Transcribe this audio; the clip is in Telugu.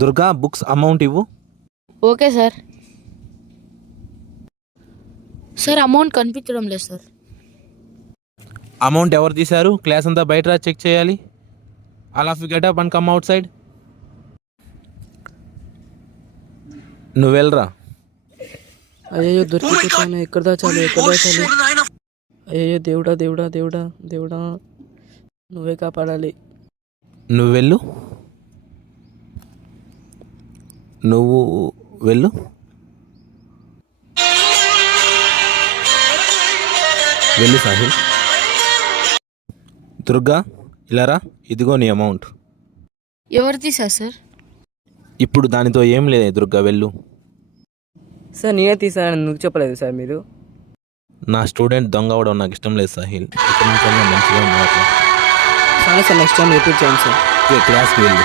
దుర్గా బుక్స్ అమౌంట్ ఇవ్వు. Okay sir. సార్ అమౌంట్ కనిపించడం లేదు సార్. అమౌంట్ ఎవరు తీశారు? క్లాస్ అంతా బయట చెక్ చేయాలి. All of you get up and come out side. నువ్వు వెళ్ళరా. అయ్యో దొరికిపోతాను. ఎక్కడ దాచాలి? అయ్యో దేవుడా దేవుడా దేవుడా దేవుడా, నువ్వే కాపాడాలి. నువ్వు వెళ్ళు. నువ్వు వెళ్ళు. వెళ్ళు సాహిల్. దుర్గా ఇలారా, ఇదిగో నీ అమౌంట్. ఎవరు తీసారు సార్? ఇప్పుడు దానితో ఏం లేదు దుర్గా, వెళ్ళు. సార్ నేనే తీసానని ఎందుకు చెప్పలేదు సార్ మీరు? నా స్టూడెంట్ దొంగ అవడం నాకు ఇష్టం లేదు సాహిల్. ఇక్కడ నుంచి మంచిగా మాట్లాడు. సరే సార్, నెక్స్ట్ టైం రిపీట్ చేయండి సార్. క్లాస్కి వెళ్ళు.